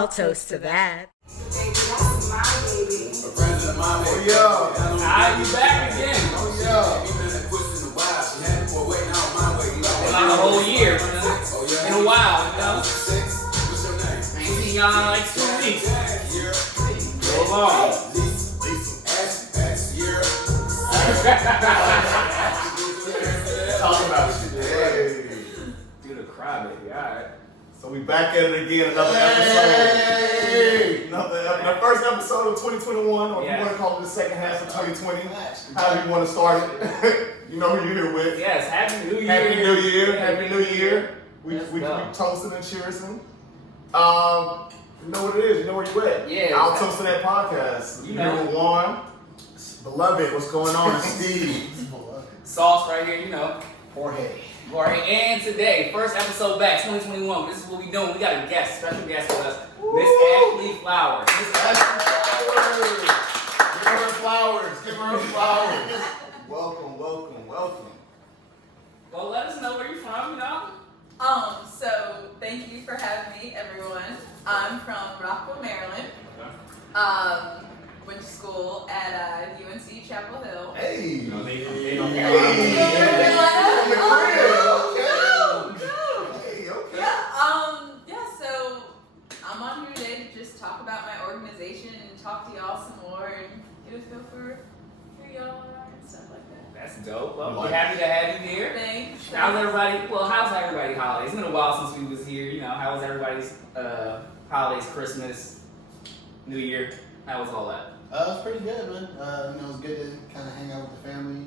I'll toast to that. Baby, that's my baby. A friend of mine, Oh, yeah. I'll be back again. Oh, yeah. Like a whole year. In a while, you know? What's your name? Ain't seen y'all in like 2 weeks. Go along. Talk about shit. Hey. Do the cry, baby. Alright. So we back at it again, another episode. The first episode of 2021, or if you want to call it the second half of 2020, however you want to start it. You know who you're here with. Yes, Happy New Year. Happy New Year. Happy New Year. We toasting and cheersing. You know what it is. You know where you at. Yeah. I'll toast to that podcast. You You're know. here with Warren. Beloved, what's going on? Steve. Sauce right here, you know. Jorge. Alright, and today, first episode back, 2021. This is what we doing. We got a guest, special guest with us, Miss Ashley Flowers. Miss Ashley Flowers. Give her flowers. Give her flowers. Welcome. Well, let us know where you're from, you know. So thank you for having me, everyone. I'm from Rockville, Maryland. Went to school at UNC Chapel Hill. Hey. No, they don't Hey. care. So I'm on here today to just talk about my organization and talk to y'all some more and get a feel for who y'all are and stuff like that. That's dope. Well, we're happy to have you here. Thanks. How's everybody holidays? It's been a while since we was here, you know. How was everybody's holidays, Christmas, New Year? How was all that? It was pretty good, man. It was good to kind of hang out with the family.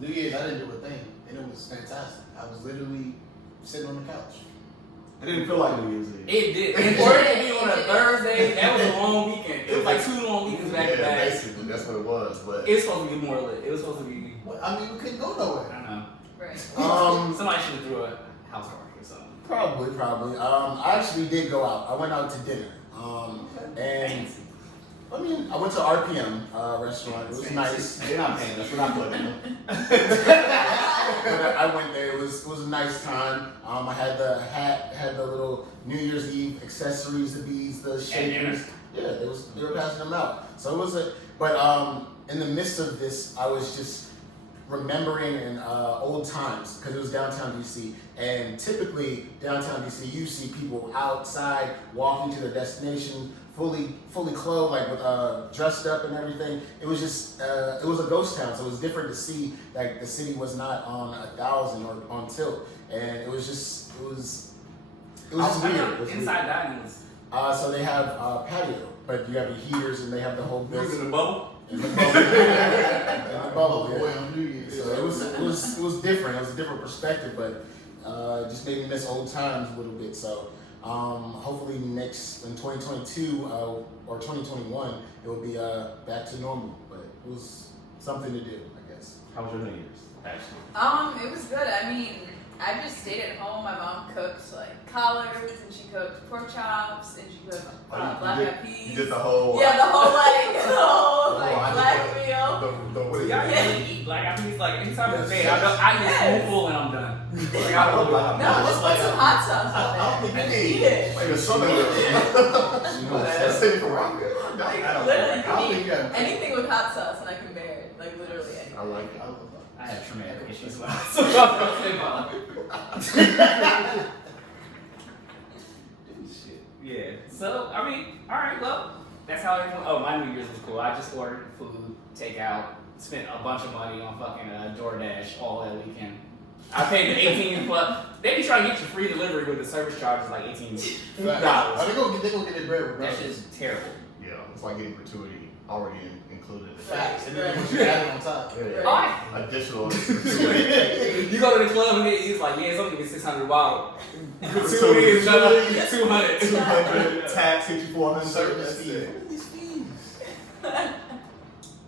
New Year's, I didn't do a thing, and it was fantastic. I was literally sitting on the couch. It didn't feel like New Year's Eve. It did. And for it to be on a Thursday, that was a long weekend. It was like 2 long weekends back to back. Basically, that's what it was. But It was supposed to be more lit. It was supposed to be, Well, I mean, we couldn't go I nowhere. don't know. Right. Somebody should have threw a house party or something. Probably. I actually did go out. I went out to dinner. And Fancy. I mean, I went to RPM restaurant. It was nice. they're not paying us. We're not putting them. But I went there. It was a nice time. I had the hat, had the little New Year's Eve accessories, the beads, the shakers. Yeah, they were passing them out. So it was but in the midst of this, I was just remembering in old times because it was downtown DC, and typically downtown DC, you see people outside walking to their destination, fully clothed, like with dressed up and everything. It was just it was a ghost town, so it was different to see like the city was not on 1,000 or on tilt, and it was just weird. It was Inside dining was. weird. So they have patio, but you have the heaters and they have the whole You was in building. the bubble? In the bubble, Boy, yeah. on New Year's. uh, So it was different. It was a different perspective, but it just made me miss old times a little bit. So hopefully in 2022 or 2021 it will be back to normal. But it was something to do, I guess. How was your New Year's? Actually. It was good. I mean, I just stayed at home. My mom cooked like collards, and she cooked pork chops, and she cooked black eyed peas. You did the whole. Yeah, the whole black meal. What is Y'all it? really eat black eyed peas? Like anytime it's made, I eat a spoonful and I'm done. Like, I don't know. No, just put some hot sauce on there. And eat it. Like a southern girl. That's it for rock. Like, I literally, don't think you got anything with hot sauce, and I can bear it. Like literally anything. I like it. I have traumatic issues. So I'm Shit. Yeah. So, I mean, alright, well, that's how everyone. Oh, my New Year's was cool. I just ordered food, takeout, spent a bunch of money on fucking DoorDash all that weekend. I paid the 18 plus. They be trying to get you free delivery with the service charge is like $18. They go get their bread That regardless. shit's terrible. Yeah, it's like getting gratuity already included. Facts. And then you add it on top. Yeah. Oh, Additional. you go to the club and he's like, yeah, it's only been 600 wow. Gratuity is another 200. 200 tax hit you 400. Service That's fee. it. What are these fees?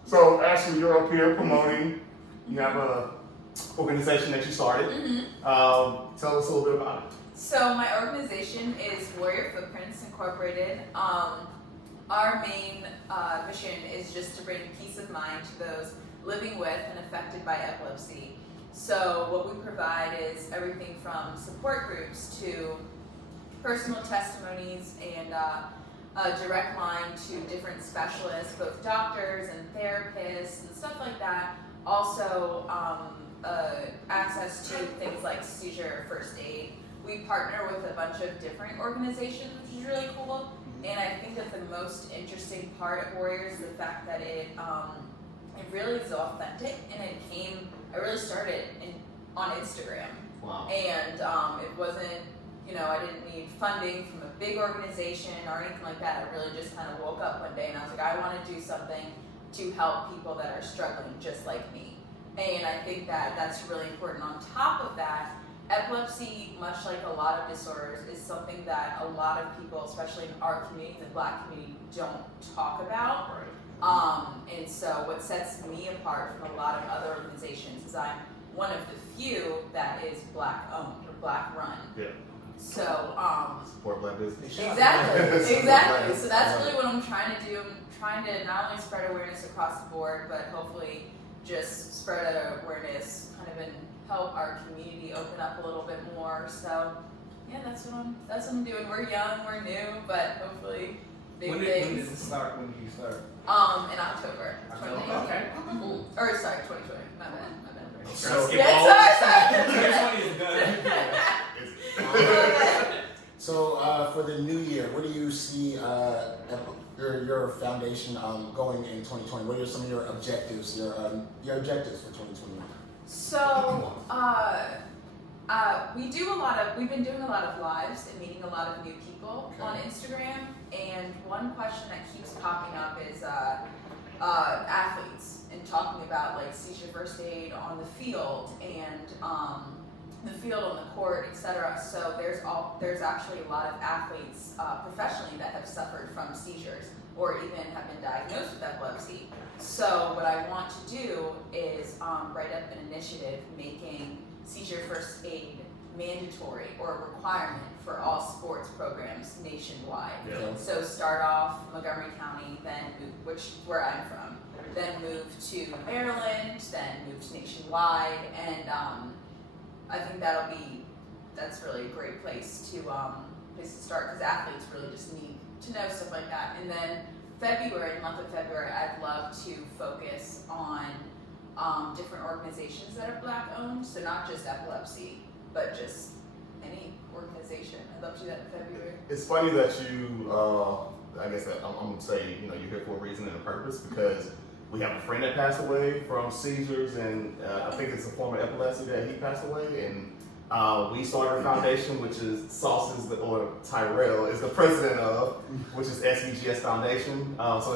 So Ashley, you're up here promoting. You have a organization that you started. Tell us a little bit about it. So my organization is Warrior Footprints Incorporated. Our main mission is just to bring peace of mind to those living with and affected by epilepsy. So what we provide is everything from support groups to personal testimonies and a direct line to different specialists, both doctors and therapists and stuff like that. Also, access to things like seizure first aid. We partner with a bunch of different organizations, which is really cool. And I think that the most interesting part of Warrior is the fact that it really is authentic, and I really started on Instagram. Wow. And it wasn't, I didn't need funding from a big organization or anything like that. I really just kind of woke up one day and I was like, I want to do something to help people that are struggling just like me. And I think that that's really important. On top of that, epilepsy, much like a lot of disorders, is something that a lot of people, especially in our community, the Black community, don't talk about. Right. And so what sets me apart from a lot of other organizations is I'm one of the few that is Black owned or Black run. Yeah. So Support Black business. exactly. So that's really what I'm trying to do. I'm trying to not only spread awareness across the board, but hopefully just spread awareness kind of and help our community open up a little bit more. So yeah, that's what I'm doing. We're young, we're new, but hopefully big When things. does it start? When do you start? In October. Okay. Or sorry, 2020. My bad. So, Yeah, 2020 is good. so for the new year, what do you see your foundation going in 2020? What are some of your objectives? Your objectives for 2021? So we've been doing a lot of lives and meeting a lot of new people on Instagram. And one question that keeps popping up is athletes and talking about like seizure first aid on the field and the field on the court, etc. So there's actually a lot of athletes professionally that have suffered from seizures or even have been diagnosed with epilepsy. So what I want to do is write up an initiative making seizure first aid mandatory or a requirement for all sports programs nationwide. Yeah. So start off Montgomery County, then move, where I'm from, then move to Maryland, then move to nationwide, and I think that's really a great place to start because athletes really just need to know stuff like that. And then the month of February, I'd love to focus on different organizations that are Black owned, so not just epilepsy, but just any organization. I'd love to do that in February. It's funny that you, I guess that I'm gonna say, you're here for a reason and a purpose because we have a friend that passed away from seizures and I think it's a form of epilepsy that he passed away. And we started a foundation, which is Tyrell is the president of, which is SVGS Foundation. So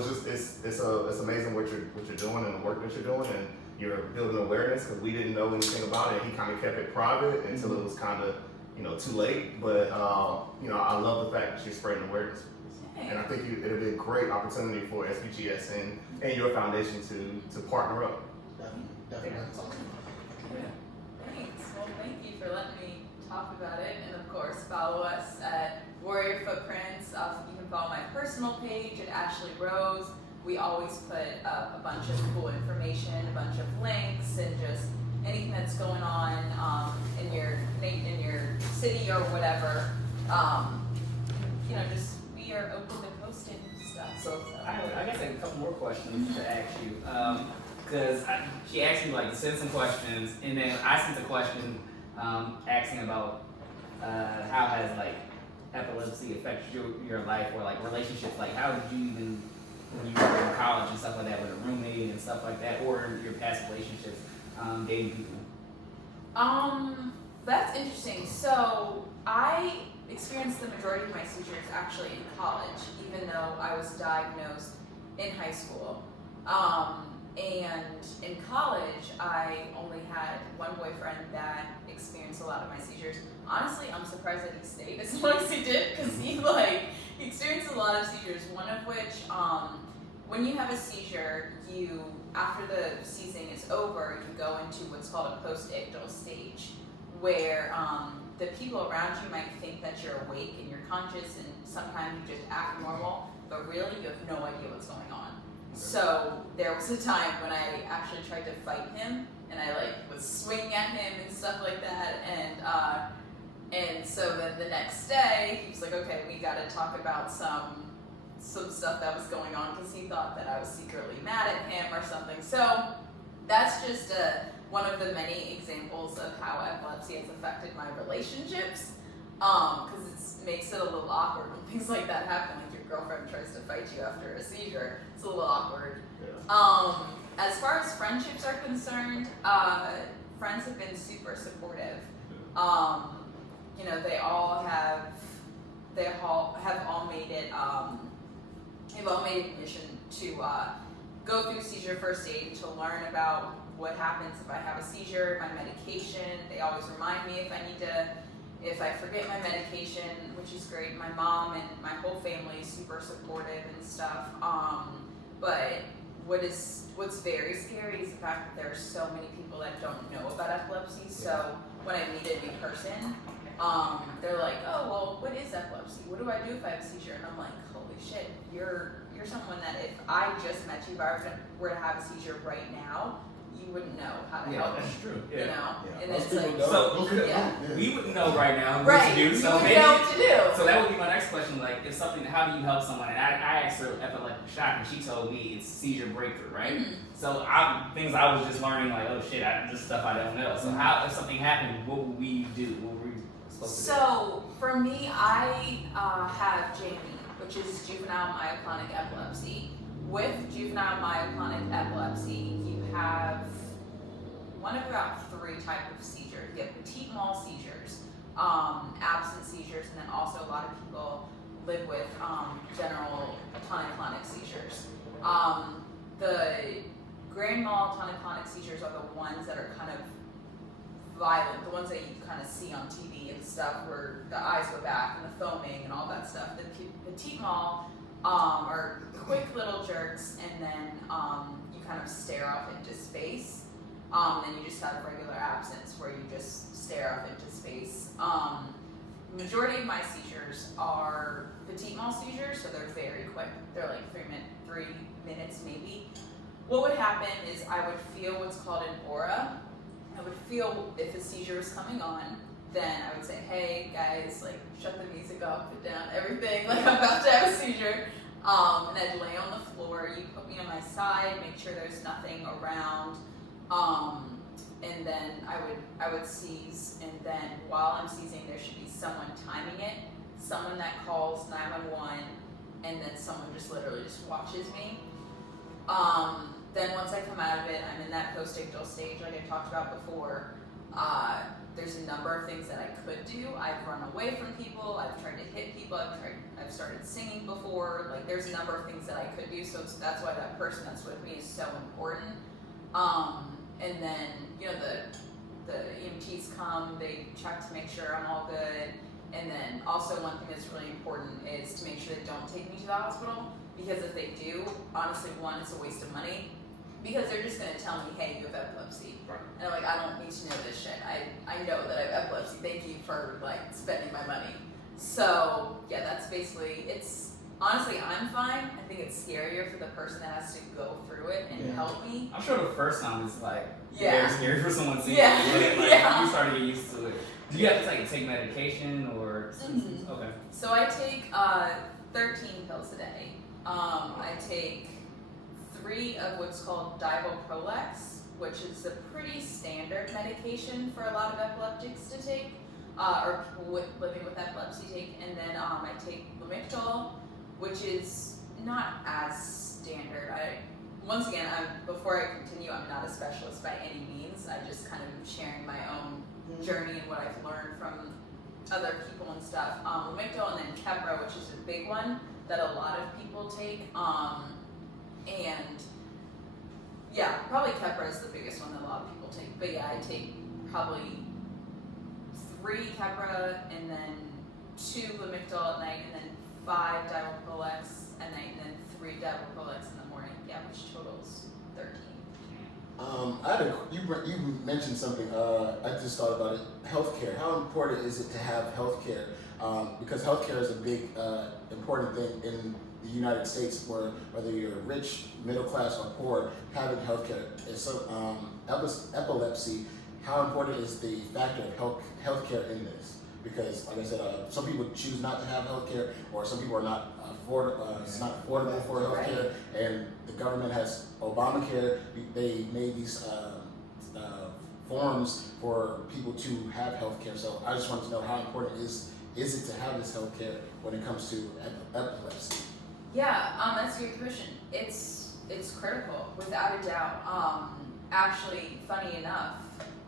it's amazing what you're doing and the work that you're doing, and you're building awareness because we didn't know anything about it. He kind of kept it private until it was kind of too late. But I love the fact that you're spreading awareness, and I think it'll be a great opportunity for SVGS and your foundation to partner up. Definitely. Thanks. Well, thank you for letting me talk about it. And of course, follow us at Warrior Footprints. You can follow my personal page at Ashley Rose. We always put up a bunch of cool information, a bunch of links, and just anything that's going on in your city or whatever. Just we are open to posting stuff. So I guess I have a couple more questions to ask you. Because she asked me to send some questions, and then I sent a question asking about how has epilepsy affected your life or relationships. How did you even, when you were in college and stuff like that, with a roommate and stuff like that, or your past relationships, dating people? That's interesting. So I experienced the majority of my seizures actually in college, even though I was diagnosed in high school. And in college, I only had one boyfriend that experienced a lot of my seizures. Honestly, I'm surprised that he stayed as long as he did, because he experienced a lot of seizures. One of which, when you have a seizure, after the seizing is over, you go into what's called a post-ictal stage, where the people around you might think that you're awake and you're conscious, and sometimes you just act normal, but really you have no idea what's going on. So there was a time when I actually tried to fight him, and I was swinging at him and stuff like that, and so then then the next day, he was like, okay, we got to talk about some stuff that was going on because he thought that I was secretly mad at him or something. So that's just one of the many examples of how epilepsy has affected my relationships. Because it makes it a little awkward when things like that happen. Like your girlfriend tries to fight you after a seizure. It's a little awkward. Yeah. As far as friendships are concerned, friends have been super supportive. You know, they all have all made it. They've all made it a mission to go through seizure first aid, to learn about what happens if I have a seizure, my medication. They always remind me if I forget my medication, which is great. My mom and my whole family is super supportive and stuff. But what's very scary is the fact that there are so many people that don't know about epilepsy. So when I meet a new person, they're like, oh, well, what is epilepsy? What do I do if I have a seizure? And I'm like, holy shit, you're someone that if I just met you, if I were to have a seizure right now, you wouldn't know how to help me. That's true. You know? Yeah. And Most it's people like, don't. So yeah. we wouldn't know right now what Right, to do. you So wouldn't maybe know what to do. So that would be my next question. Like, if something, how do you help someone? And I asked her epileptic shock, and she told me it's seizure breakthrough, right? Mhm. So things I was just learning, like, oh shit, this stuff I don't know. So how, if something happened, what would we do? What were we supposed to do? So for me, I have Jamie, which is juvenile myoclonic epilepsy. With juvenile myoclonic epilepsy, you have one of about 3 types of seizures. You have petit mal seizures, absent seizures, and then also a lot of people live with general tonic-clonic seizures. The grand mal tonic-clonic seizures are the ones that are kind of violent, the ones that you kind of see on TV and stuff, where the eyes go back and the foaming and all that stuff. The petit mal are quick little jerks, and then you kind of stare off into space. Then you just have regular absence where you just stare off into space. Majority of my seizures are petit mal seizures, so they're very quick. They're like 3 minutes maybe. What would happen is I would feel what's called an aura. I would feel if a seizure was coming on. Then I would say, hey guys, like shut the music off, put down everything, like I'm about to have a seizure. And I'd lay on the floor, you put me on my side, make sure there's nothing around. And then I would seize, and then while I'm seizing, there should be someone timing it, someone that calls 911, and then someone just literally just watches me. Then once I come out of it, I'm in that post-ictal stage like I talked about before. There's a number of things that I could do. I've run away from people, I've tried to hit people, I've started singing before. Like there's a number of things that I could do, so that's why that person that's with me is so important. And then, you know, the EMTs come, they check to make sure I'm all good. And then also one thing that's really important is to make sure they don't take me to the hospital, because if they do, honestly, one, it's a waste of money, because they're just gonna tell me, hey, you have epilepsy. Right. And I'm like, I don't need to know this shit. I know that I have epilepsy. Thank you for like spending my money. So yeah, that's basically, it's, honestly, I'm fine. I think it's scarier for the person that has to go through it and help me. I'm sure the first time is like Yeah. very scary for someone seeing Yeah. it. Like, Yeah. you start to get used to it. Do you have to take medication or? Mhm. Okay. So I take 13 pills a day. I take 3 of what's called Divoprolex, which is a pretty standard medication for a lot of epileptics to take, or people living with epilepsy take. And then I take Lamictal, which is not as standard. Once again, before I continue, I'm not a specialist by any means. I just kind of am sharing my own journey and what I've learned from other people and stuff. Lamictal, and then Keppra, which is a big one that a lot of people take. And yeah, probably Keppra is the biggest one that a lot of people take. But yeah, I take probably 3 Keppra, and then 2 Lamictal at night, and then 5 Divoprolex at night, and then 3 Divoprolex in the morning. Yeah, which totals 13. You mentioned something. I just thought about it. Healthcare. How important is it to have healthcare? Because healthcare is a big, important thing in the United States, where whether you're rich, middle class, or poor, having healthcare. Epilepsy. How important is the factor of healthcare in this? because, like I said, some people choose not to have healthcare, or some people are not it's not affordable for healthcare, and the government has Obamacare. They made these forms for people to have healthcare. So I just want to know, how important is it to have this healthcare when it comes to epilepsy? Yeah, that's a good question. It's critical, without a doubt. Actually, funny enough,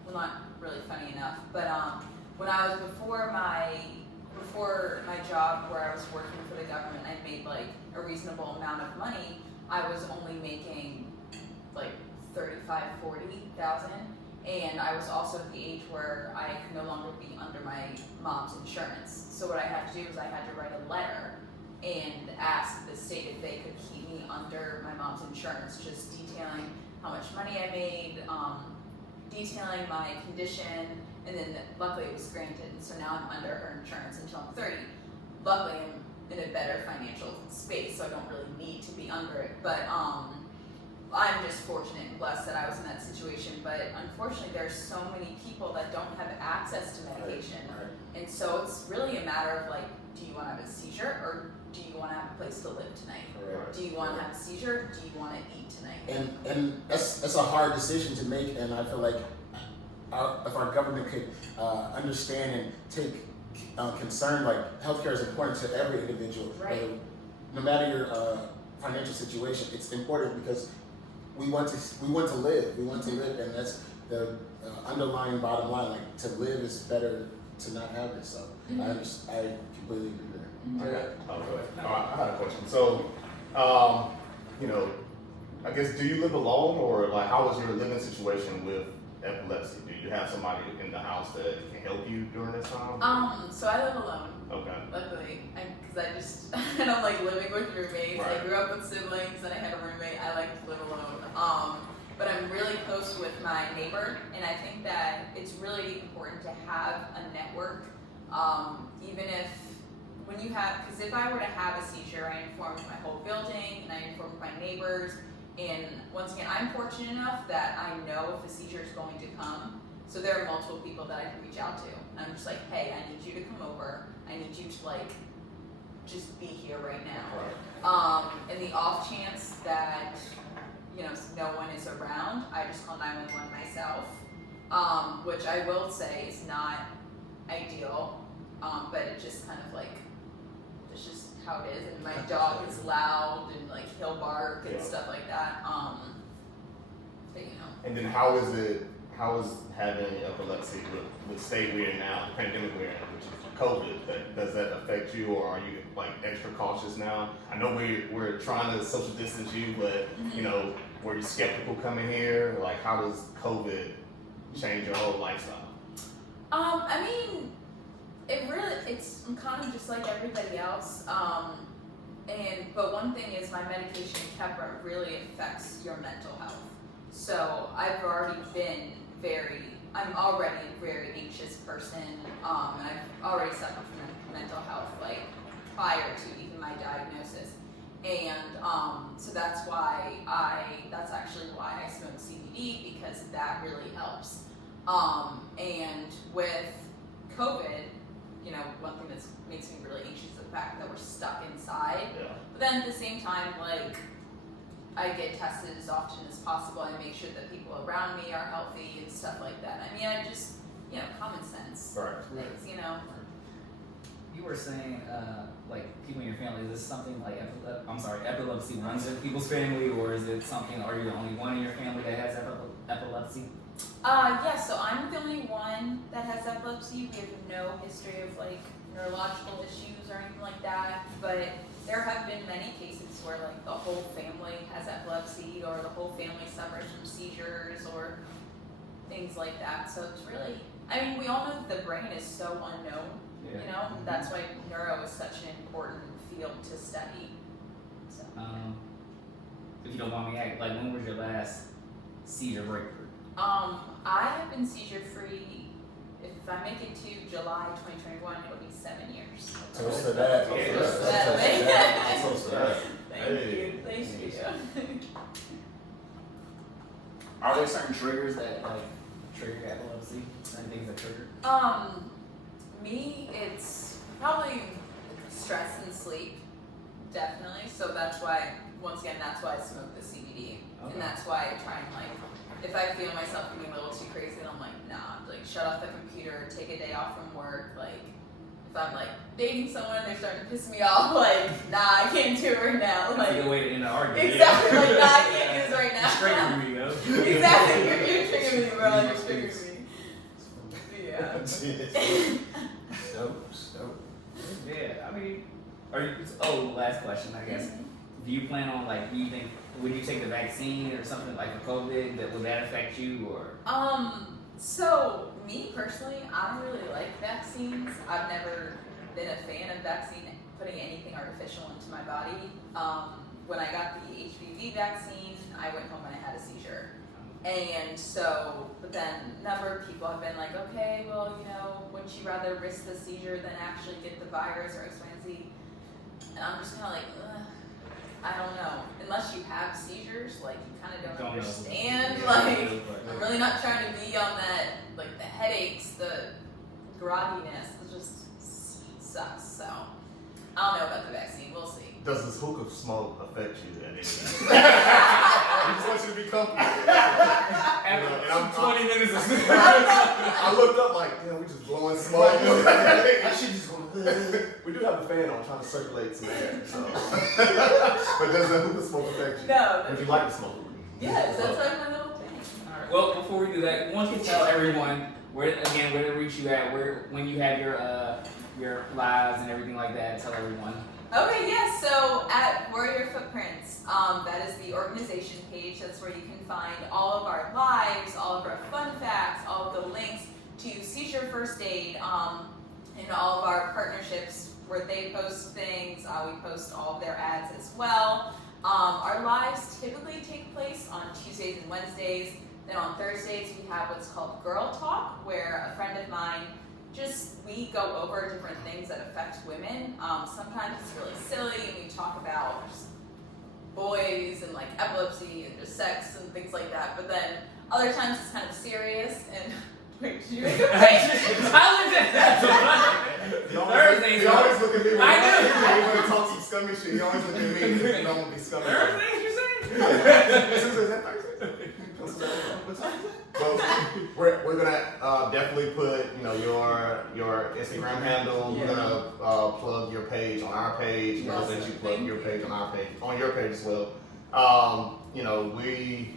well, not really funny enough, but when I was before my job where I was working for the government, I made like a reasonable amount of money. I was only making like 40,000, and I was also at the age where I could no longer be under my mom's insurance. So what I had to do was I had to write a letter and ask the state if they could keep me under my mom's insurance, just detailing how much money I made, detailing my condition, and then luckily it was granted, and so now I'm under her insurance until I'm 30. Luckily I'm in a better financial space, so I don't really need to be under it, but I'm just fortunate and blessed that I was in that situation. But unfortunately there's so many people that don't have access to medication, and so it's really a matter of like, do you want to have a seizure, or do you want to have a place to live tonight? Right. Do you want to have a seizure? Do you want to eat tonight? And that's a hard decision to make, and I feel like if our government could understand and take concern, like healthcare is important to every individual. Right. No matter your financial situation, it's important because we want to live. We want to live, and that's the underlying bottom line. Like, to live is better to not have it. So I completely agree there. Okay. I had a question. So, you know, I guess, do you live alone, or like, how is your living situation with epilepsy? Do you have somebody in the house that can help you during this time? So I live alone. Okay. Luckily, because I don't like living with roommates. Right. I grew up with siblings and I had a roommate. I like to live alone. But I'm really close with my neighbor, and I think that it's really important to have a network. Even because if I were to have a seizure, I informed my whole building and I informed my neighbors. And once again, I'm fortunate enough that I know if a seizure is going to come. So there are multiple people that I can reach out to. And I'm just like, hey, I need you to come over. I need you to like, just be here right now. In the off chance that, you know, no one is around, I just call 911 myself. Which I will say is not ideal. But it just kind of like, it's just how it is. And my dog is loud and like he'll bark and stuff like that. But you know. And then how is having epilepsy with the state we're in now, the pandemic we're in, which is COVID? Does that affect you, or are you like extra cautious now? I know we're trying to social distance you, but you know, were you skeptical coming here? Like, how does COVID change your whole lifestyle? I mean, I'm kind of just like everybody else. But one thing is, my medication Keppra really affects your mental health. So I'm already a very anxious person, and I've already suffered from mental health, like, prior to even my diagnosis. And so that's actually why I smoke CBD, because that really helps. And with COVID, you know, one thing that makes me really anxious is the fact that we're stuck inside. Yeah. But then at the same time, like, I get tested as often as possible. I make sure that people around me are healthy and stuff like that. I mean, I just, you know, common sense. Right. Things, you know. You were saying, like, people in your family, is this something like, epilepsy runs in people's family, or is it something, are you the only one in your family that has epilepsy? Yeah, so I'm the only one that has epilepsy. We have no history of like neurological issues or anything like that, but there have been many cases where like the whole family has epilepsy, or the whole family suffers from seizures or things like that. So it's really, I mean, we all know that the brain is so unknown, you know, that's why neuro is such an important field to study. So. If you don't mind me asking, like, when was your last seizure breakthrough? I have been seizure free. If I make it to July 2021, it'll be 7 years. Toast to that. Toast to that. Thank you. Are there certain triggers that like trigger epilepsy? Certain things that trigger? Me, it's probably stress and sleep, definitely. So that's why, once again, that's why I smoke the CBD, Okay. and that's why I try and like, if I feel myself getting a little too crazy, then I'm like, nah, like shut off the computer, take a day off from work. Like, if I'm like dating someone and they're starting to piss me off, like, nah, I can't do it right now. That's a Like, good way to end the argument. exactly, like, nah, I can't do this right now. You're triggering me, yo. Exactly, you're triggering me, bro. You're triggering me. Yeah. Dope. Yeah, I mean, are you? Oh, last question, I guess. Do you plan on like? Do you think would you take the vaccine or something like for COVID? Would that affect you or? So me personally, I don't really like vaccines. I've never been a fan of putting anything artificial into my body. When I got the HPV vaccine, I went home and I had a seizure. And so, but then a number of people have been like, okay, well, you know, wouldn't you rather risk the seizure than actually get the virus or X, Y, and Z? And I'm just kind of like, ugh, I don't know. Unless you have seizures, like, you kind of don't understand. Like, I'm really not trying to be on that, like, the headaches, the grogginess. It just sucks. So, I don't know about the vaccine. We'll see. Does this hookah smoke affect you at any I just want you to be comfortable. After 20 minutes of sleep. I looked up like, we just blowing smoke. I should just go. We do have the fan on trying to circulate some air. So. But does the hookah smoke affect you? No. Would you like to smoke? Yes, that's like my little thing. All right. Well, before we do that, why don't you tell everyone where to reach you at, when you have your lives and everything like that. Tell everyone. Okay, yes, so at Warrior Footprints, that is the organization page. That's where you can find all of our lives, all of our fun facts, all of the links to Seizure First Aid, and all of our partnerships where they post things. We post all of their ads as well. Our lives typically take place on Tuesdays and Wednesdays. Then on Thursdays, we have what's called Girl Talk, where a friend of mine we go over different things that affect women. Sometimes it's really silly and we talk about just boys and like epilepsy and just sex and things like that. But then other times it's kind of serious and wait, did you make a face? I looked at that. Thursdays. He always look at me. I do. He want to talk some scummy shit. He always look at me because he don't want to be scummy. Thursdays, you say? Is that Thursday? Well, we're gonna definitely put your Instagram handle. We're gonna plug your page on our page. We'll let you plug your page on your page as well. We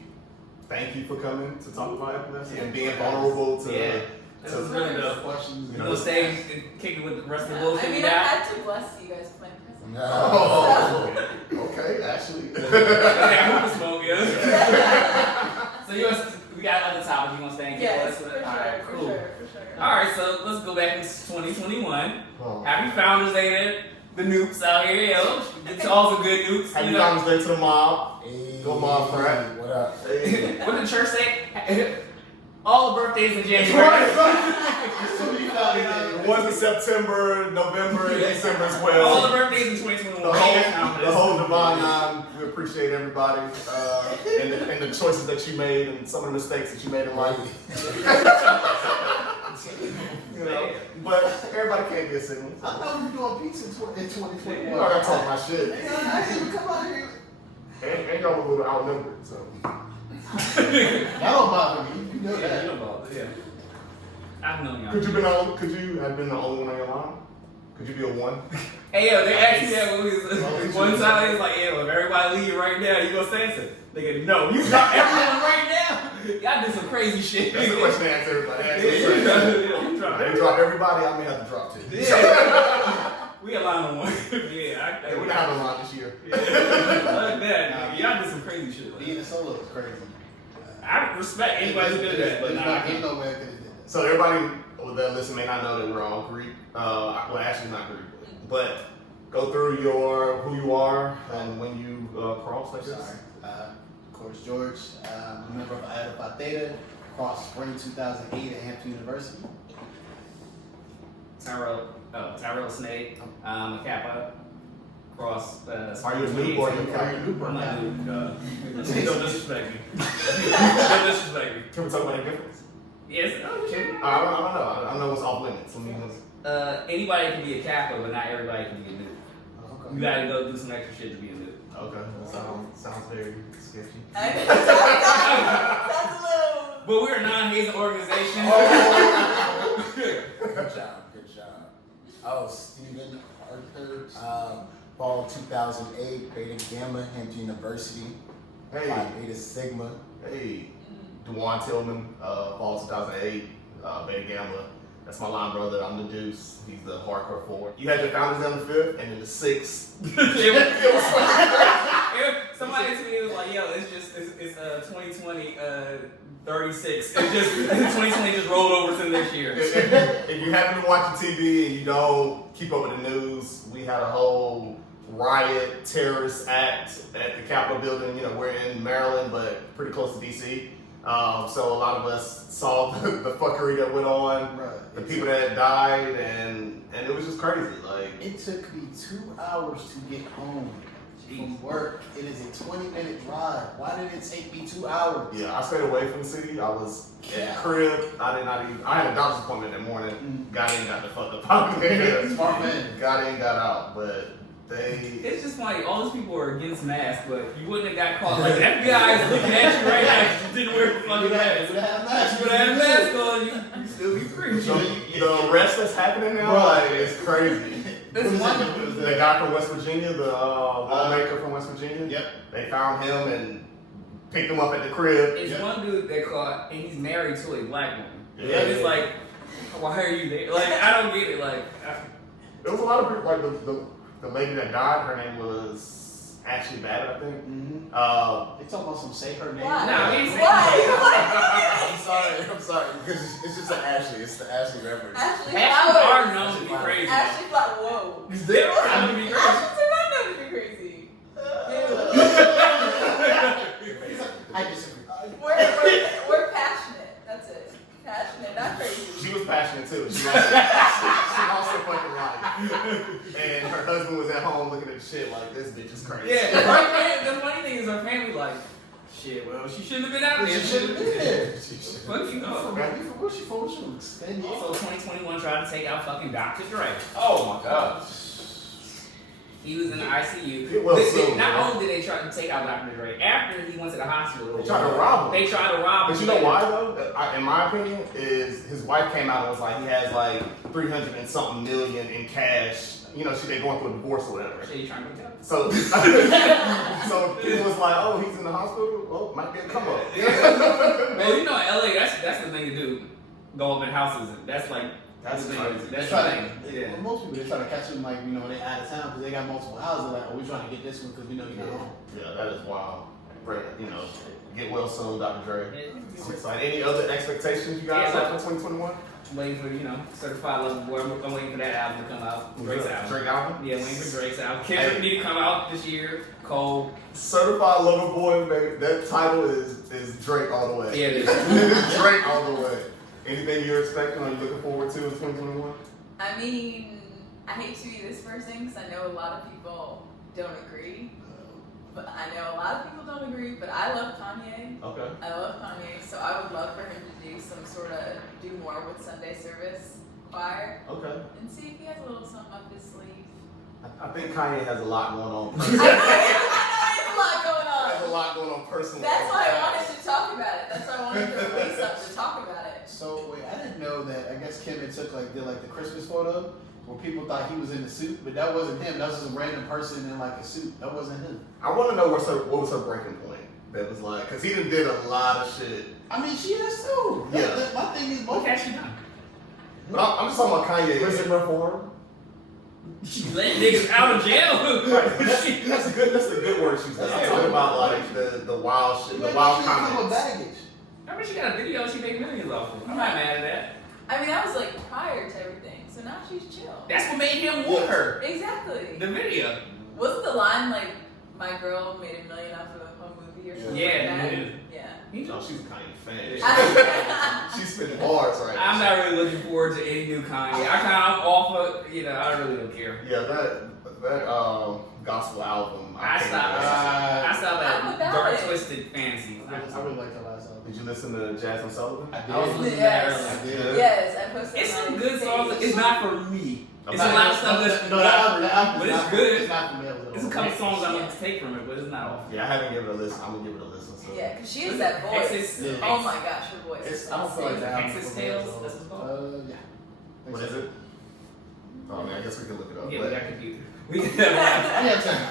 thank you for coming to talk about epilepsy and being vulnerable to. This is really dope. Questions. You know, stay and kick it with the rest of the bullshit. I mean, we I got. had to bless you guys with my present. No. Okay, actually. Yeah, I'm smoke, So we got other topics you want to stay and get Yes, with? for sure, Alright, cool. for sure. Alright, so let's go back into 2021. Oh. Happy Founders Day to the noops out here, yo. It's all the good noops. Happy Founders Day to the mob. Hey, Go mob, Fred. What up? Hey. What did the church say? All the birthdays in January. One's in September, November, and December as well. All the birthdays in 2021. The whole Divine Nine. We appreciate everybody and the choices that you made and some of the mistakes that you made in life. But everybody can't be a single. I thought we were doing pizza in 2021. You already talking about shit. I didn't even come out here. And y'all were a little outnumbered, so. That don't bother me. You know Yeah, that. you know about it, yeah. I've known y'all. Could you have been the only one on your line? Could you be a one? Hey, yo, they asked me that when we was, one time, they was like, yeah, if everybody leave right now, you gonna say something? They go, no, you drop everyone right now? Y'all did some crazy shit. That's the question they ask everybody. Yeah, you drop They drop everybody, I may have to drop too. Yeah. We aligned on one. Yeah, We're not having a line this year. Yeah. Like that, y'all did some crazy shit. Like Being a solo is crazy. I respect anybody who did that, but nah, ain't no way I could have did that. So everybody that listen may not know that we're all Greek. Well, actually not Greek, but go through who you are and when you cross like this. Sorry. Of course, George, I'm a member of Iota Phi Theta, crossed spring 2008 at Hampton University. Tyrell Snake, a Kappa, cross. Are you a noob or are you a noob? I'm not a noob. Don't disrespect me. Don't disrespect me. Can we talk about the difference? Yes. Okay. I don't know. I don't know what's off limits. Let me just. Anybody can be a Kappa, but not everybody can be a nude. Okay. You gotta go do some extra shit to be a nude. Okay, that sounds very sketchy. That's a little. But we're a non-hazing organization. Good job. Oh, Stephen Arthur, fall 2008, Beta Gamma, Hampton University. Hey. Phi Beta Sigma. Hey, Dewan Tillman, fall 2008, Beta Gamma. That's my line brother. I'm the Deuce. He's the hardcore forward. You had your founders on the 5th, and then the 6th. Somebody to me was like, "Yo, it's 2020, 36. It's just 2020 just rolled over to this year." If you haven't been watching TV and you don't keep up with the news, we had a whole riot, terrorist act at the Capitol building. You know, we're in Maryland, but pretty close to DC. So a lot of us saw the fuckery that went on, Right. the people that died, and it was just crazy. Like, It took me 2 hours to get home from work. It is a 20-minute drive. Why did it take me 2 hours? yeah, I stayed away from the city. I was at the crib. I had a doctor's appointment that morning. Got in, got the fuck up out of there. Smart man. Got in, got out, but they. It's just funny. All those people are against masks, but you wouldn't have got caught. Like the FBI is looking at you right now. 'Cause you didn't wear the fucking mask. You would have You would have had a mask on. You still be free. The arrest that's happening now, like, it's crazy. This is The guy from West Virginia, the lawmaker from West Virginia. Yep. They found him and picked him up at the crib. It's one dude they caught, and he's married to a black woman. Yeah. And it's like, why are you there? Like, I don't get it. Like, There was a lot of people, like the lady that died. Her name was Ashley Babbitt, I think. Mm-hmm. They talking about some say her name. Why? Nah, we ain't saying Why? I'm sorry, because it's just an Ashley. It's the Ashley reference. Ashley Ashley Flowers. are known to be crazy. Ashley Flowers. Whoa. They are known to be crazy. Ashley's not known to be crazy. I disagree. We're passionate. That's it. Passionate, not crazy. She was passionate too. She lost her fucking life. And her husband was at home looking at the shit like, this bitch is crazy. Yeah, the funny thing is her family like, shit, well, she shouldn't have been out there. She should have been there. Fuck you know. Where she from? She from San Diego. Also, 2021 tried to take out fucking Dr. Dre. Oh my god. He was in the ICU. Get well soon, Not man. only did they try to take out Dr. Dre, after he went to the hospital, They tried to rob him. They tried to rob him. But you know why though? In my opinion, is his wife came out and was like, he has like 300 and something million in cash. You know, they're going through a divorce or whatever. Shit, you trying to tell? So, so people was like, oh, he's in the hospital. Oh, might be a come up. Well, you know, in LA, that's the thing to do. Go up in houses. That's like That's the crazy. thing. That's Try the to, thing. Yeah. well, most people they try to catch them like they out of town because they got multiple houses. Like, oh, we trying to get this one because we know you're not home. Yeah, that is wild. Great, you know, get well soon, Dr. Dre. I'm excited. Any other expectations you guys have for 2021? Waiting for, Certified Lover Boy. I'm waiting for that album to come out. Drake's album. Drake album? Yeah, waiting for Drake's album. Kendrick need to come out this year. Cole. Certified Lover Boy, baby. That title is Drake all the way. Yeah, it is. Drake all the way. Anything you're expecting or you looking forward to in 2021? I mean, I hate to be this person because I know a lot of people don't agree. But I know a lot of people don't agree, but I love Kanye. Okay. I love Kanye, so I would love for him to do some sort of do more with Sunday service choir Okay. and see if he has a little something up his sleeve. I think Kanye has a lot going on. I know he has a lot going Has a on. lot going on personally. That's why I wanted to talk about it. That's why I wanted to release something to talk about it. So wait, I didn't know that. I guess Kim did the Christmas photo where people thought he was in the suit, but that wasn't him. That was just a random person in like a suit. That wasn't him. I want to know what was her breaking point. That was like, because he did a lot of shit. I mean, she is too. Yeah. My thing is What both. has she done? But I'm just talking about Kanye. Prison reform. She let niggas out of jail. That's a good word she's done. I'm talking about like the wild shit, the wild comments. baggage. I mean, she got a video she made millions off of. I'm not mad at that. I mean, that was like prior to everything, so now she's chill. That's what made him want her. Exactly. The video. Wasn't the line like, my girl made $1 million off of a movie or something Yeah, like that? yeah. Yeah. He No, she's a Kanye fan. I- She's spinning bars right now. I'm not really looking forward to any new Kanye. I'm off of, I really don't care. Yeah, that gospel album. I can't stopped I'm at about Dark it. Twisted Fantasy. I really like that last album. Did you listen to Jasmine Sullivan? I I was did. listening Yes. to I that. did. Yes, I posted. It's on some my good songs. page. It's not for me. It's a Okay. lot of stuff that's No, that album, but it's not- good. It's not for males at all. There's a couple songs I want to take from it, but it's not all. Yeah, I haven't given it a listen. I'm gonna give it a listen. So. Yeah, because she has that voice. Exes- Oh my gosh, her voice. It's, is I don't feel like insane. that album. Texas for males Tales, at all. that's what it's called? Yeah. What is it? Oh, I mean, I guess we can look it up. Yeah, but- we got confused. We I have time.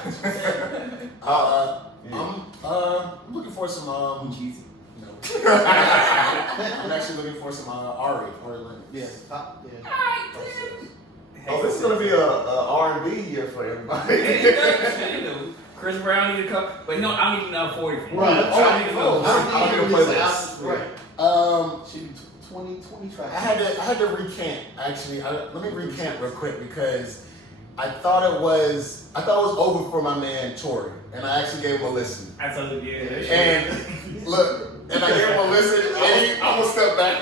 I'm looking for some cheesy. no. I'm actually looking for some Ari Lynn. Yeah. Yeah. Oh, this is gonna be a R&B year for everybody. You know, Chris Brown need to come, but no, I don't even know 40 for Right. I need to know. I don't even play this. Right. Should be 20 tracks. I had to recant actually. Let me recant real quick because I thought it was over for my man Tory, and I actually gave him a listen. I told you, yeah. And look, and I gave him a listen, and I'm gonna step back.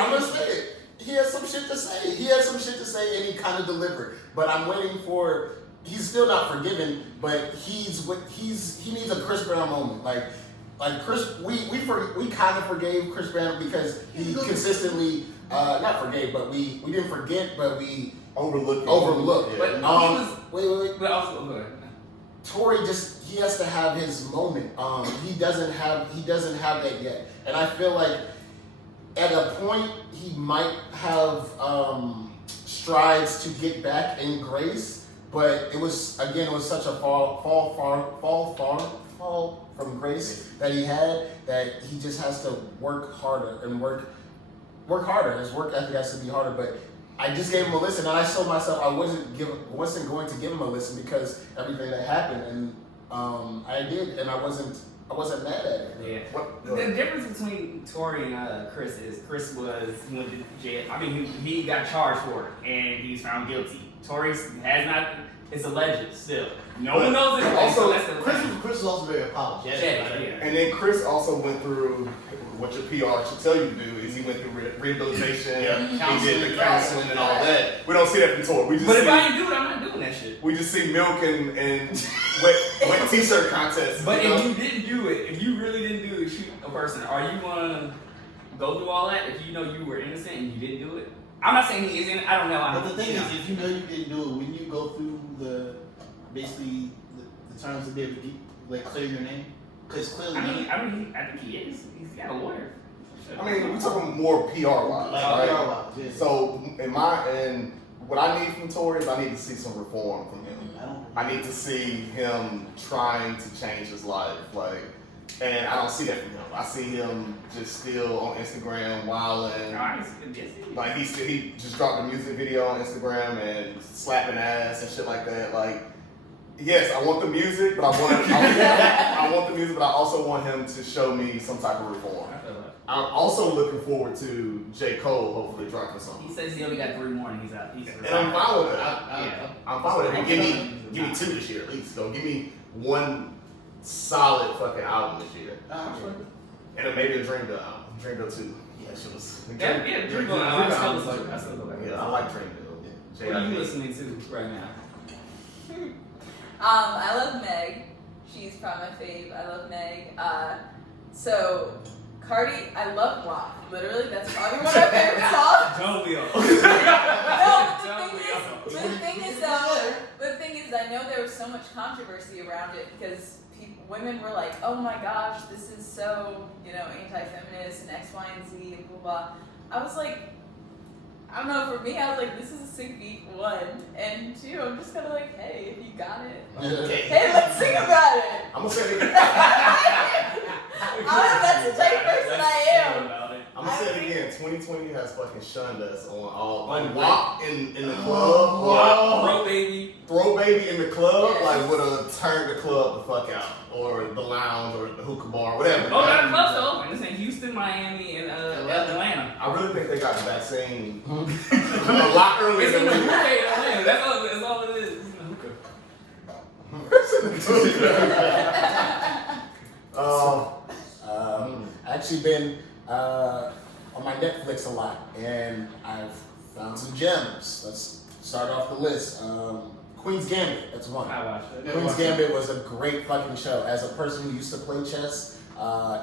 I'm gonna say it. He has some shit to say. And he kind of delivered. But I'm waiting for. He's still not forgiven, but he needs a Chris Brown moment. Like Chris, we kind of forgave Chris Brown because he consistently not forgave, but we didn't forget, but we overlooked. Yeah. But he was, Wait. but also, go ahead. Tory he has to have his moment. He doesn't have that yet, and I feel like at a point he might have strides to get back in grace, but it was such a fall from grace that he had that he just has to work harder and work harder. His work ethic has to be harder, but. I just gave him a listen, and I told myself I wasn't going to give him a listen because everything that happened, and I did, and I wasn't mad at it. Yeah. The difference between Tory and Chris is Chris he went to jail. I mean, he got charged for it, and he's found guilty. Tory has not. It's alleged still. No one knows it. Also, that's the Chris is also very apologetic. yeah. And then Chris also went through what your PR should tell you to do is he went through rehabilitation, he did the counseling and all that. We don't see that from Tory. We just But see, if I didn't do it, I'm not doing that shit. we just see milk and wet t-shirt contests. But you know? if you didn't do it, if you really didn't do it, shoot a person, are you gonna go through all that if you know you were innocent and you didn't do it? I'm not saying he isn't. I don't know. But the thing is, if you know you didn't do it, when you go through the terms of DaBaby, like clear your name, because clearly. I think he is. He's got a lawyer. I mean, we're talking more PR wise, right? Yeah. So what I need from Tory is I need to see some reform from him. I need to see him trying to change his life, and I don't see that from him. I see him just still on Instagram wilding. Like he just dropped a music video on Instagram and slapping ass and shit like that. Like, yes, I want the music, but I want the music, but I also want him to show me some type of reform. I'm also looking forward to J. Cole hopefully dropping something. He says he only got 3 more and he's out. And I'm fine with it. Yeah. I'm fine with it. Give me 2 this year at least. Go give me 1 solid fucking album this year. And then maybe a Dreamville album. Dreamville 2. Yeah, she was. Dreamville. I still go back. Yeah, I like Dreamville. What are you listening to right now? I love Meg. She's probably my fave. I love Meg. So Cardi, I love rock. Literally, that's probably one of my favorite songs. Don't we all? No, but the thing is, I know there was so much controversy around it because women were like, "Oh my gosh, this is so anti-feminist and X, Y, and Z and blah blah." I was like, I don't know. For me, I was like, "This is a sick beat." 1 and 2. I'm just kind of like, "Hey, if you got it, hey, let's sing about it." I'm gonna say it again. That's the type of person I am. I'm gonna say it again. 2020 has fucking shunned us on all WAP in the club. Throw baby in the club, Yes. would have turned the club the fuck out, or the lounge, or the hookah bar, whatever. Oh, that club's open. It's in Houston, Miami, and Atlanta. I really think they got the vaccine a lot earlier It's in than the we hookah did. in Atlanta. That's all it is. It's in the hookah. Actually been on my Netflix a lot, and I've found some gems. Let's start off the list. Queen's Gambit, that's one. I watched it. Queen's Gambit was a great fucking show. As a person who used to play chess,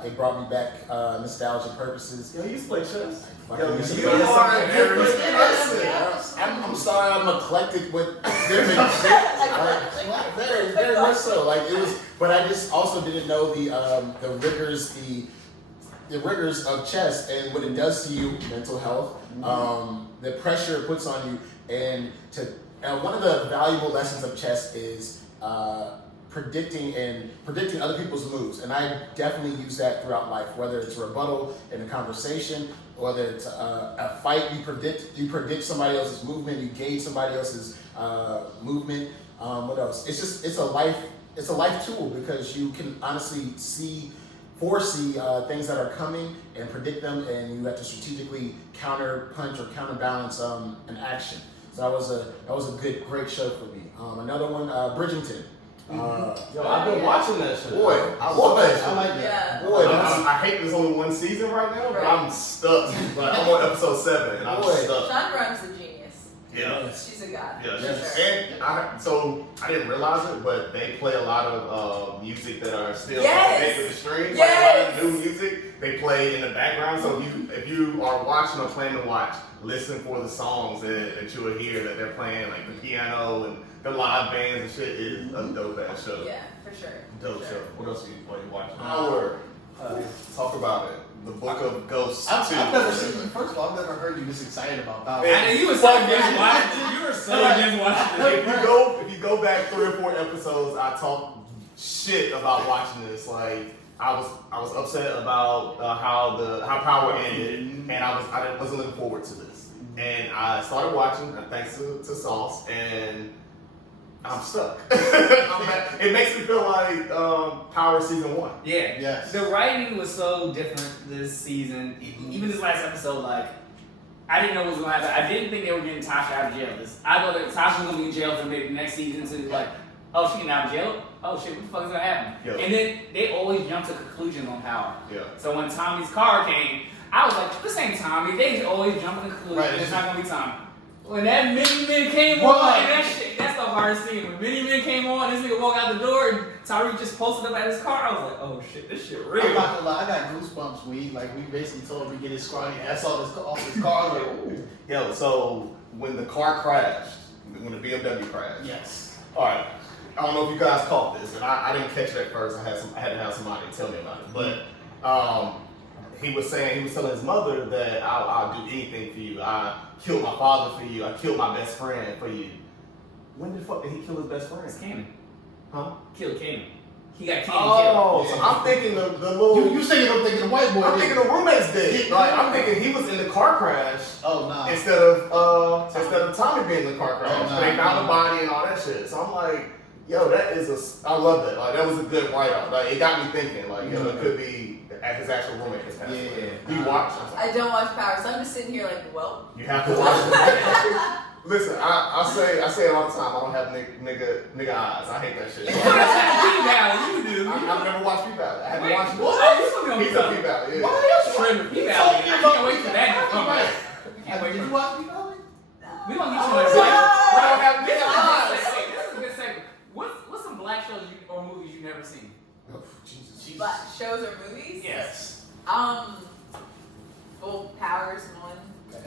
it brought me back nostalgia purposes. Yo, you used to play chess? Fucking used to you play are chess. a different person. I'm sorry, I'm eclectic with different shit. Very, very much so. Like it was, but I just also didn't know the rigors, the rigors of chess and what it does to you, mental health, the pressure it puts on you, and one of the valuable lessons of chess is predicting other people's moves, and I definitely use that throughout life. Whether it's a rebuttal in a conversation, whether it's a fight, you predict somebody else's movement, you gauge somebody else's movement. What else? It's a life tool because you can honestly foresee things that are coming and predict them, and you have to strategically counter punch or counterbalance an action. So that was a great show for me. Another one, Bridgerton. Yo, I've been watching that shit. Boy, I love that shit. I like that. Yeah. Boy, I hate there's only one season right now, but I'm stuck. Like, I'm on episode 7 and I'm stuck. Shonda Rhimes is a genius. Yeah. She's a god. Yeah, for sure. and I didn't realize it, but they play a lot of music that are still Yes. connected with the streams. Yes. Like a lot of new music they play in the background. So if you are watching or planning to watch, listen for the songs that you will hear that they're playing, like the piano and the live bands and shit. Is a dope ass show. Yeah, for sure. Dope For show. sure. What else are you watching? Talk about it. The Book of Ghosts. I've 2. never seen. First of all, I've never heard you this excited about that. I know you were so against watching it. You were so against watching it. If you go back 3 or 4 episodes, I talk shit about watching this. Like I was upset about how Power ended, and I wasn't looking forward to this. And I started watching, thanks to Sauce, and I'm stuck. It makes me feel like Power season 1. Yeah. Yes. The writing was so different this season. Even this last episode, like, I didn't know what was going to happen. I didn't think they were getting Tasha out of jail. I thought that Tasha was going to be in jail for maybe next season. So like, oh, she getting out of jail? Oh shit, what the fuck is going to happen? Yeah. And then they always jump to conclusions on Power. Yeah. So when Tommy's car came, I was like, this ain't Tommy. They always jump to conclusions. Right. It's not going to be Tommy. When that Mini Man came on, and that shit, that's the hardest scene. When Mini Man came on, this nigga walked out the door, and Tyreek just posted up at his car. I was like, oh shit, this shit real. I'm not gonna lie, I got goosebumps when we basically told him to get his scrawny ass off his car. I was like, ooh. Yo, so when the car crashed, when the BMW crashed. Yes. All right. I don't know if you guys caught this, and I didn't catch it at first. I had to have somebody tell me about it. But he was telling his mother that I'll do anything for you. I killed my father for you. I killed my best friend for you. When the fuck did he kill his best friend? It's Canaan. Huh? Killed Canaan. He got Canaan Oh, killed. so I'm thinking the little. You thinking the white boy? I'm thinking the roommate's dead. Like I'm thinking he was in the car crash. Oh nah. Instead of Tommy being in the car crash. Oh, nah, They found nah. the body and all that shit. So I'm like, yo, I love that. Like that was a good write-off. Like it got me thinking. Like yo, it could be his actual roommate has passed away. Yeah. Do you watch? I don't watch Power, so I'm just sitting here like, well. You have to watch it. Listen, I say it all the time. I don't have nigga eyes. I hate that shit. P-Valley, you do. I've never watched P-Valley. I haven't watched it. Oh, He's a P-Valley. Yeah. P-Valley. I can't wait for that to come back. I can't wait Did for you watch me, Valley? We gonna get you I a don't have This nigga is a eyes. good segment. This is a good segment. What's some black shows or movies you've never seen? Oh, Jesus. But shows or movies? Yes. Well, Power's one.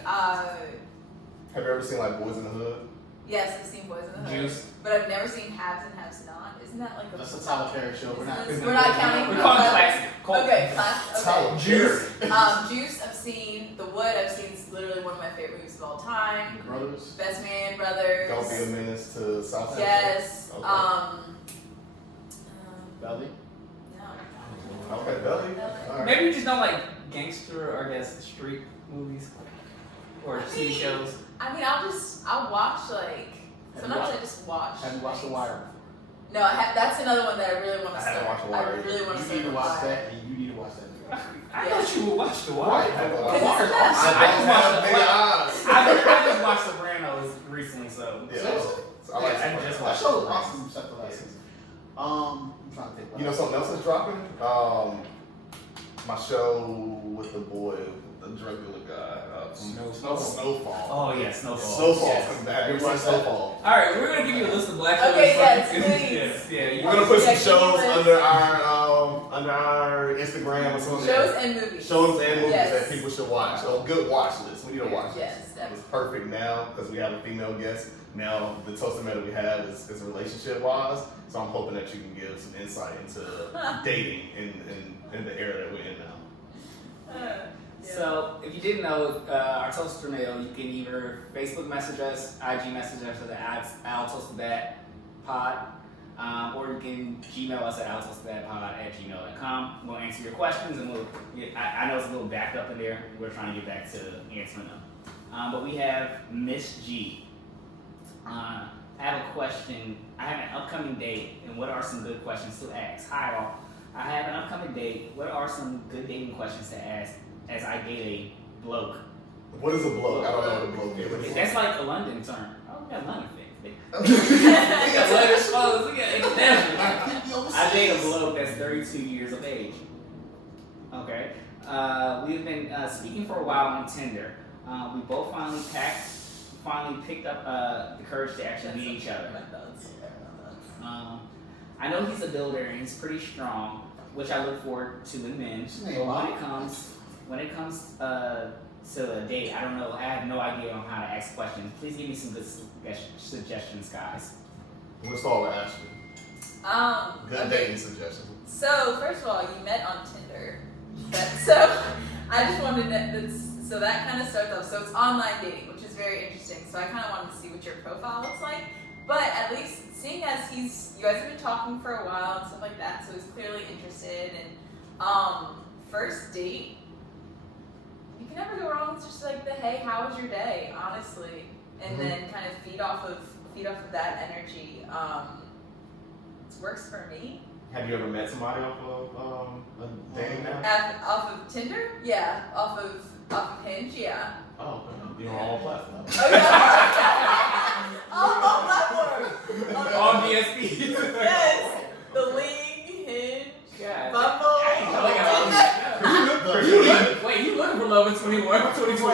Have you ever seen like Boys in the Hood? Yes, I've seen Boys in the Hood. Juice. But I've never seen Haves and Haves Not. Isn't that like a... That's a Tyler Perry show. We're not. We're not counting. We call it classic. Okay, class. Okay. Juice. Juice, I've seen. The Wood, I've seen. It's literally one of my favorite movies of all time. Brothers. Best Man Brothers. Don't be a menace to South Yes. Okay. Valley. No. Okay, Belly. All right. Maybe you just don't like gangster or I guess street movies or TV shows. I mean, I'll watch like. Sometimes I just watch. Have you watched The Wire? No, I have. That's another one that I really want to I haven't start. watched The Wire I really want to You start. need to The watch Wire. that, and you need to watch that. I thought you would watch The Wire. I haven't Cause watched it's it. not- I just watched Nigga eyes. I just watched Sopranos recently, so. Yeah. Seriously? I like Yeah, I Sopranos. just That watched show was it. awesome except the last season. I'm trying to think. You know something else that's dropping? My show with the boy, the drug dealer guy? Snowfall. Snowfall. Oh yeah, Snowfall. Snowfall. Yes. Coming back. You watch Snowfall. All right, we're gonna give you a list of black shows. Okay, yes, please. Yes, yeah. We're gonna put some Yeah, shows give me under our Instagram or something. Shows and movies. Shows and movies Yes. that people should watch. So good watch list. We need a watch Yes, list. definitely. It's perfect now because we have a female guest. Now the toasted that we have is relationship wise. So I'm hoping that you can give some insight into dating in the era that we're in now. So, if you didn't know, our Toaster Mail, you can either Facebook message us, IG message us at @OurToastedThatPod, or you can Gmail us at OurToastedThatPod@gmail.com. We'll answer your questions, and I know it's a little backed up in there. We're trying to get back to answering them. But we have Miss G. I have a question. I have an upcoming date, and what are some good questions to ask? Hi all. I have an upcoming date. What are some good dating questions to ask as I date a bloke? What is a bloke? I don't know what a bloke is. That's like a London term. Oh, we got London things. We got London shows. We got international. I date a bloke that's 32 years of age. Okay. We've been speaking for a while on Tinder. We both finally picked up the courage to actually meet each other. I know he's a builder and he's pretty strong, which I look forward to in men. But when it comes to a date, I don't know. I have no idea on how to ask questions. Please give me some good suggestions, guys. We'll start with Ashley. Good dating suggestions. So first of all, you met on Tinder. So I just wanted to. So that kind of starts off. So it's online dating, which is very interesting. So I kind of wanted to see what your profile looks like. But at least seeing as you guys have been talking for a while and stuff like that, so he's clearly interested. And first date, you can never go wrong with just like the hey, how was your day, honestly, and then kind of feed off of that energy. It works for me. Have you ever met somebody off of a dating app? Off of Tinder, yeah. Off of Hinge, yeah. Oh, you're on all platforms. Oh yeah. All platforms. On DSP. Yes. The League, Hinge, God. Bumble. Wait, you looking for love in 2021?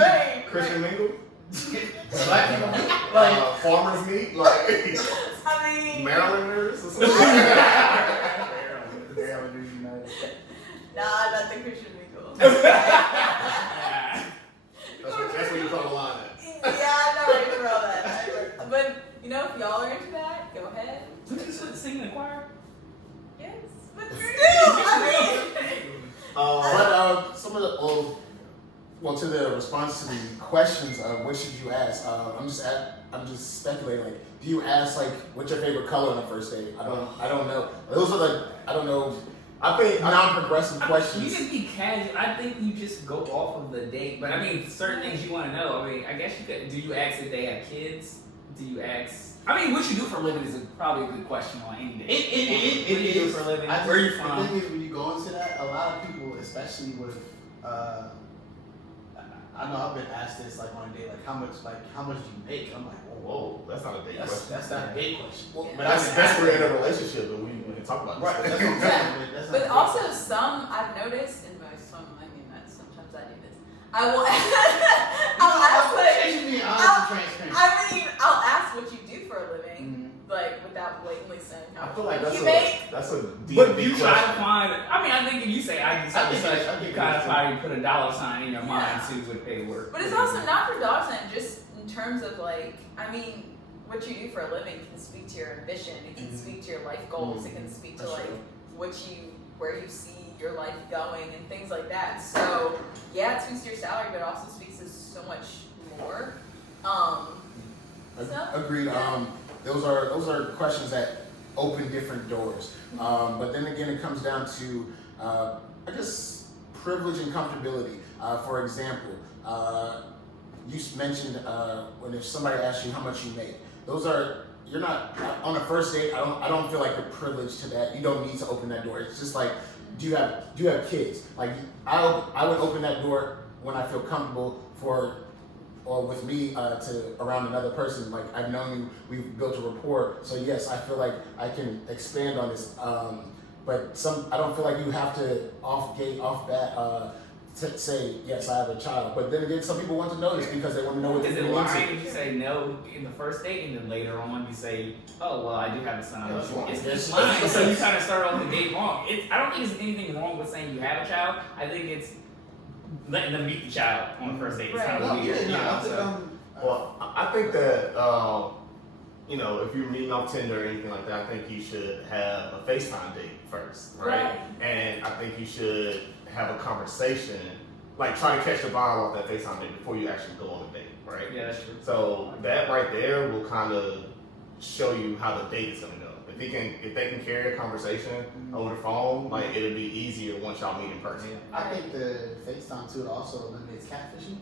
Right. Christian Mingle? Black people. Farmers meet? Like, I mean, Marylanders or something? Marylanders United. nah, not the Christian Mingle. That's where you draw the line at. Yeah, I'm not ready for all that. But if y'all are into that, go ahead. Singing in the choir? Yes, but you do. I mean. But some of the to the response to the questions of what should you ask, I'm just speculating. Like, do you ask like what's your favorite color on the first date? I don't know. Those are I don't know. I think non-progressive questions. You can be casual. I think you just go off of the date. But I mean, certain things you want to know. I mean, I guess you could. Do you ask if they have kids? Do you ask? I mean, what you do for a living is probably a good question on any day. It What do you do is. for a living? I just, Where are you the from? thing is, when you go into that, a lot of people, especially with, I know I've been asked this like on a date, like how much do you make? I'm like, Whoa, that's not a date question. that's not a date question. Yeah. But I've been That's asked we're in that. a relationship and we can talk about this. Right, that's what I'm saying. That's not a But date also question. some I've noticed, and most some I mean that sometimes I do this. I will I'll ask like You should be honest and transparent. I'll ask what you do for a living, like without blatantly saying how I feel much like you make. that's a deep But you try to question. find. I mean, I think if you say I do something, I think you kind of that's probably put a dollar sign in your mind Yeah. to what they work. But it's also not for dog sign, just in terms of like, I mean, what you do for a living can speak to your ambition, it can speak to your life goals, it can speak to That's like true. where you see your life going and things like that. So yeah, it speaks to your salary, but it also speaks to so much more. Agreed. Those are questions that open different doors. But then again, it comes down to I guess privilege and comfortability. For example, you mentioned when if somebody asks you how much you make, you're not on a first date. I don't feel like you're privileged to that. You don't need to open that door. It's just like, do you have kids? Like I would open that door when I feel comfortable with me to around another person. Like I've known you, we've built a rapport. So yes, I feel like I can expand on this. But I don't feel like you have to off bat say yes, I have a child. But then again, some people want to know this because they want to know what Is they're it getting lying into. if you say no in the first date and then later on you say, oh, well, I do have a son. Yeah, that's wrong. It's lying. So you kind of start off the date wrong. I don't think there's anything wrong with saying you have a child. I think it's letting them meet the child on the first date. It's kind of weird. Well, I think that, you know, if you're meeting on Tinder or anything like that, I think you should have a FaceTime date first, right? And I think you should have a conversation, like try to catch the vibe off that FaceTime date before you actually go on a date, right? Yeah, that's true. So that right there will kind of show you how the date is gonna go. If they can carry a conversation over the phone, like it'll be easier once y'all meet in person. I think the FaceTime too also eliminates catfishing.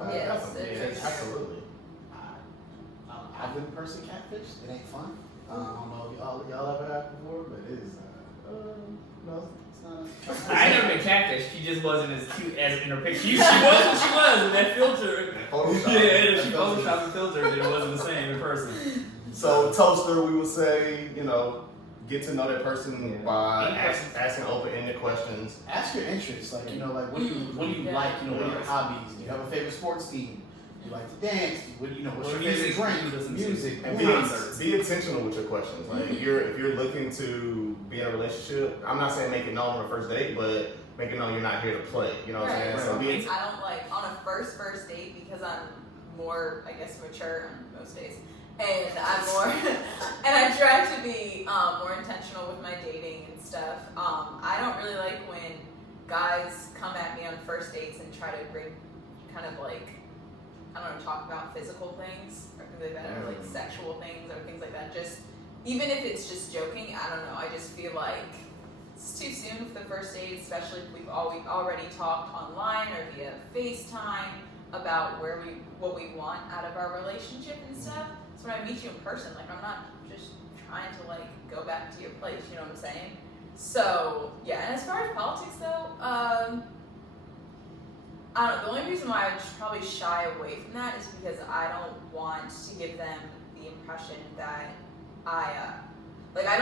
Yes, Definitely. it is. Absolutely. I've been person catfished. It ain't fun. I don't know if y'all ever have before, but it is. No, it's not. I ain't never been catfish. She just wasn't as cute as in her picture. She was what she was in that filter. Yeah, she photoshopped the filter, but it wasn't the same in person. So toaster, we would say, you know, get to know that person by asking open-ended questions. Ask your interests, like you know, like what do you like? You know, what are your hobbies? Do you have a favorite sports team? Do you like to dance? What do you know? What's your favorite drink? Music. And be intentional with your questions. Like if you're looking to be in a relationship, I'm not saying make it known on the first date, but make it known you're not here to play. You know what I'm saying? So I don't like on a first date because I'm more, I guess, mature on most days. And I'm more, and I try to be more intentional with my dating and stuff. I don't really like when guys come at me on first dates and try to bring kind of like, I don't know, talk about physical things or things like that, or like sexual things or things like that. Just, even if it's just joking, I don't know, I just feel like it's too soon for the first date, especially if we've already talked online or via FaceTime about what we want out of our relationship and stuff. So when I meet you in person, like I'm not just trying to like go back to your place, you know what I'm saying? So yeah, and as far as politics though, I don't know, the only reason why I would probably shy away from that is because I don't want to give them the impression that I feel like I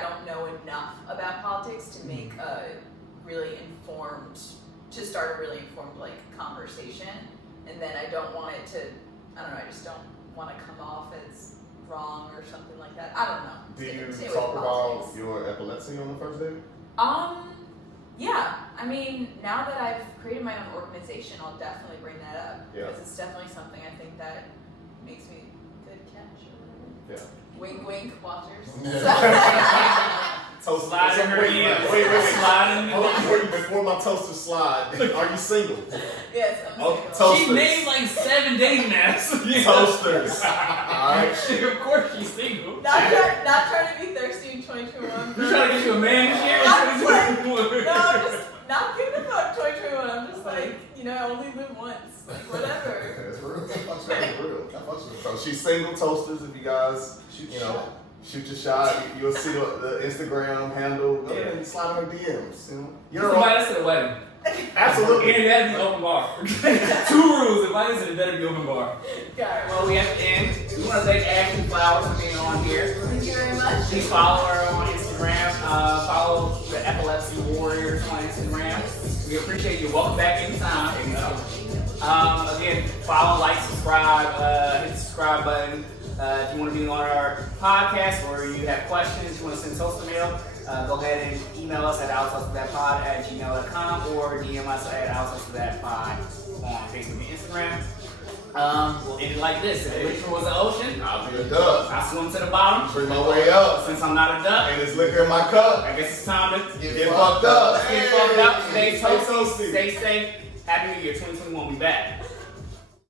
don't know enough about politics to make to start a really informed like conversation, and then I don't want it to, I don't know, I just don't want to come off as wrong or something like that. I don't know. Do you talk about your epilepsy on the first date? Yeah. I mean, now that I've created my own organization, I'll definitely bring that up because it's definitely something I think that makes me a good catch or whatever. Yeah. Wink, wink, watchers. Toaster, Slide in her DMs. Wait. Slide in Hold on, before my toaster slide, are you single? Yes, I'm single. Toasters. She made like 7 dating apps. Toasters. Alright. Of course she's single. Not trying to be thirsty in 2021. You're trying to get you a man here I'm in like, 2021. no, I'm just not giving a fuck 2021. I'm just like, you know, I only live once. Like, whatever. That's real. That's real. So she's single. Toasters, if you guys, shoot your shot. You'll see the Instagram handle. Go ahead and slide on her DMs. You're Invite us to the wedding. Absolutely. And it has to be open bar. 2 rules. Invite us and it better be open bar. Got it. Well, we have to end. We want to thank Ashley Flowers for being on here. Thank you very much. Please follow her on Instagram. Follow the Epilepsy Warriors on Instagram. We appreciate you. Welcome back anytime. Again, follow, like, subscribe, hit the subscribe button. If you want to be on our podcast or you have questions, you want to send toaster mail, go ahead and email us at outtalksthatpod@gmail.com or DM us at outtalksthatpod on Facebook and Instagram. We'll end it like this. If the liquor was an ocean, I'll be a duck. I swim to the bottom. Bring my way up. Since I'm not a duck, And there's liquor in my cup. I guess it's time to Get fucked up. get fucked up. Stay Stay toasty. toasty. Stay safe. Happy New Year 2021. We back.